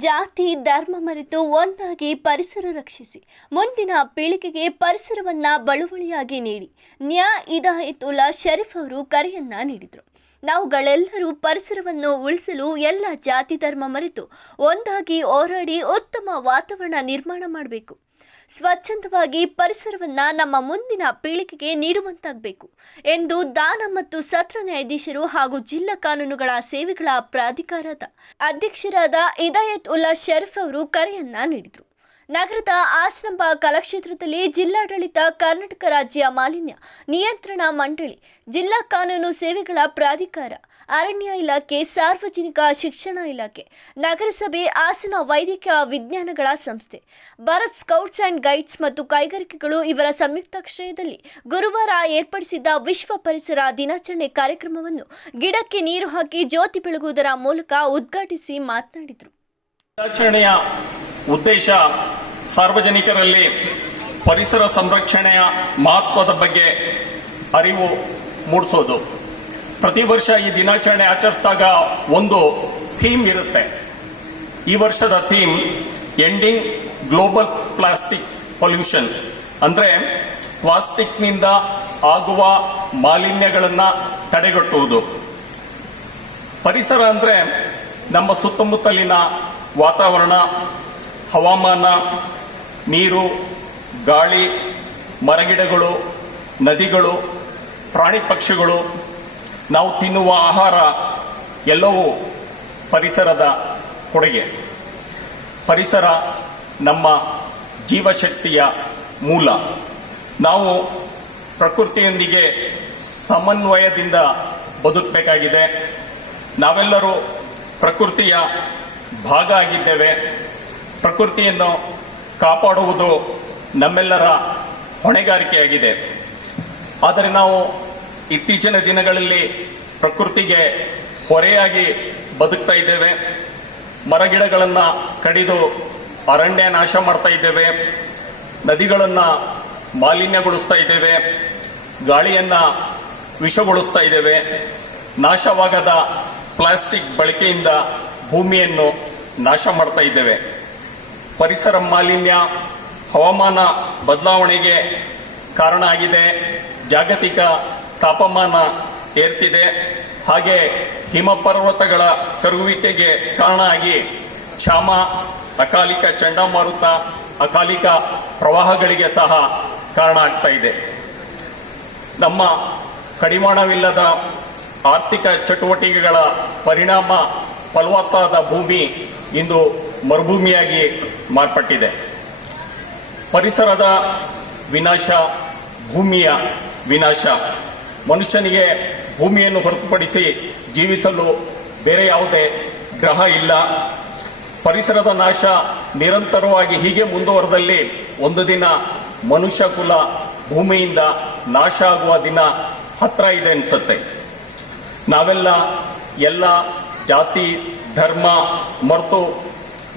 ಜಾತಿ, ಧರ್ಮ ಮರೆತು ಒಂದಾಗಿ ಪರಿಸರ ರಕ್ಷಿಸಿ. ಮುಂದಿನ ಪೀಳಿಗೆಗೆ ಪರಿಸರವನ್ನ ಬಳುವಳಿಯಾಗಿ ನೀಡಿ. ನ್ಯಾ ಇದಾಯತುಲ್ಲಾ ಶರೀಫ್ ಅವರು ಕರೆಯನ್ನ ನೀಡಿದರು. ನಾವುಗಳೆಲ್ಲರೂ ಪರಿಸರವನ್ನು ಉಳಿಸಲು ಎಲ್ಲ ಜಾತಿ, ಧರ್ಮ ಮರೆತು ಒಂದಾಗಿ ಹೋರಾಡಿ ಉತ್ತಮ ವಾತಾವರಣ ನಿರ್ಮಾಣ ಮಾಡಬೇಕು. ಸ್ವಚ್ಛಂದವಾಗಿ ಪರಿಸರವನ್ನ ನಮ್ಮ ಮುಂದಿನ ಪೀಳಿಗೆಗೆ ನೀಡುವಂತಾಗಬೇಕು ಎಂದು ದಾನ ಮತ್ತು ಸತ್ರ ನ್ಯಾಯಾಧೀಶರು ಹಾಗೂ ಜಿಲ್ಲಾ ಕಾನೂನುಗಳ ಸೇವೆಗಳ ಪ್ರಾಧಿಕಾರದ ಅಧ್ಯಕ್ಷರಾದ ಇದಾಯತ್ ಉಲ್ಲಾ ಶರೀಫ್ ಅವರು ಕರೆಯನ್ನ ನೀಡಿದರು. ನಗರದ ಆಶ್ರಮ ಕಲಾಕ್ಷೇತ್ರದಲ್ಲಿ ಜಿಲ್ಲಾಡಳಿತ ಕರ್ನಾಟಕ ರಾಜ್ಯ ಮಾಲಿನ್ಯ ನಿಯಂತ್ರಣ ಮಂಡಳಿ, ಜಿಲ್ಲಾ ಕಾನೂನು ಸೇವೆಗಳ ಪ್ರಾಧಿಕಾರ, ಅರಣ್ಯ ಇಲಾಖೆ, ಸಾರ್ವಜನಿಕ ಶಿಕ್ಷಣ ಇಲಾಖೆ, ನಗರಸಭೆ, ಹಾಸನ ವೈದ್ಯಕೀಯ ವಿಜ್ಞಾನಗಳ ಸಂಸ್ಥೆ, ಭಾರತ್ ಸ್ಕೌಟ್ಸ್ ಅಂಡ್ ಗೈಡ್ಸ್ ಮತ್ತು ಕೈಗಾರಿಕೆಗಳು ಇವರ ಸಂಯುಕ್ತಾಶ್ರಯದಲ್ಲಿ ಗುರುವಾರ ಏರ್ಪಡಿಸಿದ್ದ ವಿಶ್ವ ಪರಿಸರ ದಿನಾಚರಣೆ ಕಾರ್ಯಕ್ರಮವನ್ನು ಗಿಡಕ್ಕೆ ನೀರು ಹಾಕಿ ಜ್ಯೋತಿ ಬೆಳಗುವುದರ ಮೂಲಕ ಉದ್ಘಾಟಿಸಿ ಮಾತನಾಡಿದರು. ಉದ್ದೇಶ ಸಾರ್ವಜನಿಕರಲ್ಲಿ ಪರಿಸರ ಸಂರಕ್ಷಣೆಯ ಮಹತ್ವದ ಬಗ್ಗೆ ಅರಿವು ಮೂಡಿಸೋದು. ಪ್ರತಿ ವರ್ಷ ಈ ದಿನಾಚರಣೆ ಆಚರಿಸಿದಾಗ ಒಂದು ಥೀಮ್ ಇರುತ್ತೆ. ಈ ವರ್ಷದ theme ending global plastic pollution. ಅಂದರೆ ಪ್ಲಾಸ್ಟಿಕ್ನಿಂದ ಆಗುವ ಮಾಲಿನ್ಯಗಳನ್ನು ತಡೆಗಟ್ಟುವುದು. ಪರಿಸರ ಅಂದರೆ ನಮ್ಮ ಸುತ್ತಮುತ್ತಲಿನ ವಾತಾವರಣ ಹವಾಮಾನ, ನೀರು, ಗಾಳಿ, ಮರಗಿಡಗಳು, ನದಿಗಳು, ಪ್ರಾಣಿ ಪಕ್ಷಿಗಳು, ನಾವು ತಿನ್ನುವ ಆಹಾರ ಎಲ್ಲವೂ ಪರಿಸರದ ಕೊಡುಗೆ. ಪರಿಸರ ನಮ್ಮ ಜೀವಶಕ್ತಿಯ ಮೂಲ. ನಾವು ಪ್ರಕೃತಿಯೊಂದಿಗೆ ಸಮನ್ವಯದಿಂದ ಬದುಕಬೇಕಾಗಿದೆ. ನಾವೆಲ್ಲರೂ ಪ್ರಕೃತಿಯ ಭಾಗ ಆಗಿದ್ದೇವೆ. ಪ್ರಕೃತಿಯನ್ನು ಕಾಪಾಡುವುದು ನಮ್ಮೆಲ್ಲರ ಹೊಣೆಗಾರಿಕೆಯಾಗಿದೆ. ಆದರೆ ನಾವು ಇತ್ತೀಚಿನ ದಿನಗಳಲ್ಲಿ ಪ್ರಕೃತಿಗೆ ಹೊರೆಯಾಗಿ ಬದುಕ್ತಾ ಇದ್ದೇವೆ. ಮರಗಿಡಗಳನ್ನು ಕಡಿದು ಅರಣ್ಯ ನಾಶ ಮಾಡ್ತಾ ಇದ್ದೇವೆ. ನದಿಗಳನ್ನು ಮಾಲಿನ್ಯಗೊಳಿಸ್ತಾ ಇದ್ದೇವೆ. ಗಾಳಿಯನ್ನು ವಿಷಗೊಳಿಸ್ತಾ ಇದ್ದೇವೆ. ನಾಶವಾಗದ ಪ್ಲಾಸ್ಟಿಕ್ ಬಳಕೆಯಿಂದ ಭೂಮಿಯನ್ನು ನಾಶ ಮಾಡ್ತಾ ಇದ್ದೇವೆ. ಪರಿಸರ ಮಾಲಿನ್ಯ, ಹವಾಮಾನ ಬದಲಾವಣೆಗೆ ಕಾರಣ ಆಗಿದೆ. ಜಾಗತಿಕ ತಾಪಮಾನ ಏರ್ತಿದೆ. ಹಾಗೆ ಹಿಮ ಪರ್ವತಗಳ ಕರುವಿಕೆಗೆ ಕಾರಣ ಆಗಿ ಕ್ಷಾಮ, ಅಕಾಲಿಕ ಚಂಡಮಾರುತ, ಅಕಾಲಿಕ ಪ್ರವಾಹಗಳಿಗೆ ಸಹ ಕಾರಣ ಆಗ್ತಾ ಇದೆ. ನಮ್ಮ ಕಡಿವಾಣವಿಲ್ಲದ ಆರ್ಥಿಕ ಚಟುವಟಿಕೆಗಳ ಪರಿಣಾಮ ಫಲವತ್ತಾದ ಭೂಮಿ ಇಂದು ಮರುಭೂಮಿಯಾಗಿ ಮಾರ್ಪಟ್ಟಿದೆ. ಪರಿಸರದ ವಿನಾಶ, ಭೂಮಿಯ ವಿನಾಶ. ಮನುಷ್ಯನಿಗೆ ಭೂಮಿಯನ್ನು ಹೊರತುಪಡಿಸಿ ಜೀವಿಸಲು ಬೇರೆ ಯಾವುದೇ ಗ್ರಹ ಇಲ್ಲ. ಪರಿಸರದ ನಾಶ ನಿರಂತರವಾಗಿ ಹೀಗೆ ಮುಂದುವರೆದಲ್ಲಿ ಒಂದು ದಿನ ಮನುಷ್ಯ ಕುಲ ಭೂಮಿಯಿಂದ ನಾಶ ಆಗುವ ದಿನ ಹತ್ರ ಇದೆ ಅನಿಸುತ್ತೆ. ನಾವೆಲ್ಲ ಎಲ್ಲ ಜಾತಿ, ಧರ್ಮ, ಮರೆತು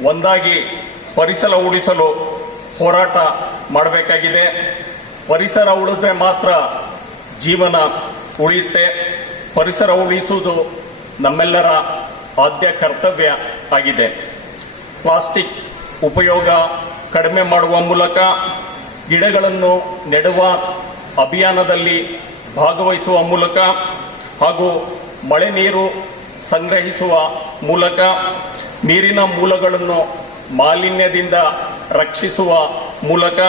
ಒಂದಾಗಿ ಪರಿಸರ ಉಳಿಸಲು ಹೋರಾಟ ಮಾಡಬೇಕಾಗಿದೆ. ಪರಿಸರ ಉಳಿದ್ರೆ ಮಾತ್ರ ಜೀವನ ಉಳಿಯುತ್ತೆ. ಪರಿಸರ ಉಳಿಸುವುದು ನಮ್ಮೆಲ್ಲರ ಆದ್ಯ ಕರ್ತವ್ಯ ಆಗಿದೆ. ಪ್ಲಾಸ್ಟಿಕ್ ಉಪಯೋಗ ಕಡಿಮೆ ಮಾಡುವ ಮೂಲಕ ಗಿಡಗಳನ್ನು ನೆಡುವ ಅಭಿಯಾನದಲ್ಲಿ ಭಾಗವಹಿಸುವ ಮೂಲಕ ಹಾಗೂ ಮಳೆ ನೀರು ಸಂಗ್ರಹಿಸುವ ಮೂಲಕ ನೀರಿನ ಮೂಲಗಳನ್ನು ಮಾಲಿನ್ಯದಿಂದ ರಕ್ಷಿಸುವ ಮೂಲಕ,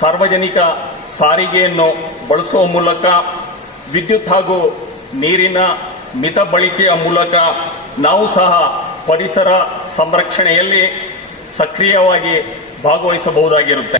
ಸಾರ್ವಜನಿಕ ಸಾರಿಗೆಯನ್ನು ಬಳಸುವ ಮೂಲಕ, ವಿದ್ಯುತ್ ಹಾಗೂ ನೀರಿನ ಮಿತ ಬಳಕೆಯ ಮೂಲಕ ನಾವು ಸಹ ಪರಿಸರ ಸಂರಕ್ಷಣೆಯಲ್ಲಿ ಸಕ್ರಿಯವಾಗಿ ಭಾಗವಹಿಸಬಹುದಾಗಿರುತ್ತೆ.